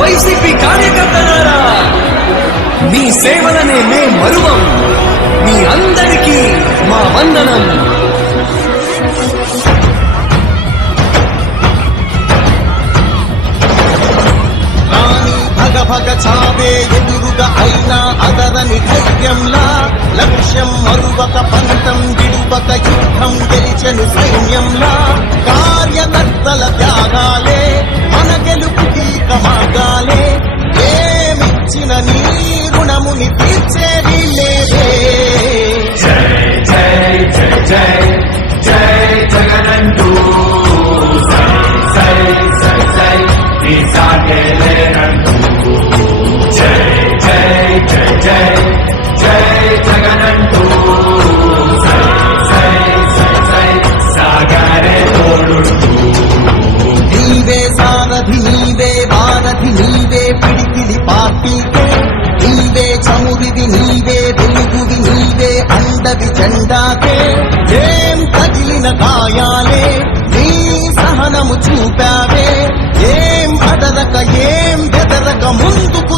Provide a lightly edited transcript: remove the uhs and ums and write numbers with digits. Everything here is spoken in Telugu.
వైసీపీ కార్యకర్తలారా, మీ సేవలనే మే మరువం. మీ అందరికీ మా వందనం. భగ చావే ఎదురుగా అయినా అదరని ధైర్యంలా, లక్ష్యం మరువక పంతం విడువక యుద్ధం గెలిచెను సైన్యంలా. కార్యకర్తల త్యాగాలే మన గెలుపుకి మార్గాలే, ఏమిచ్చిన నీ రుణముని తీర్చేది లేదే. జై జై జై జై జై జగనంటూ సై సై సై ఈ సాగేలేనంటూ. జై జై జై జై జై జగనంటూ సై సై సై సై సాగరే తోడుంటూ. నీవే సారథి నీవే వారధి నీవే పిడికిలి పార్టీకే, నీవే చమురిది నీవే వెలుగువి నీవే అండవి జెండాకే. ఏం తగిలిన గాయాలే నీ సహనము చూపావే, ఏం అదరక ఏం బెదరక ముందుకు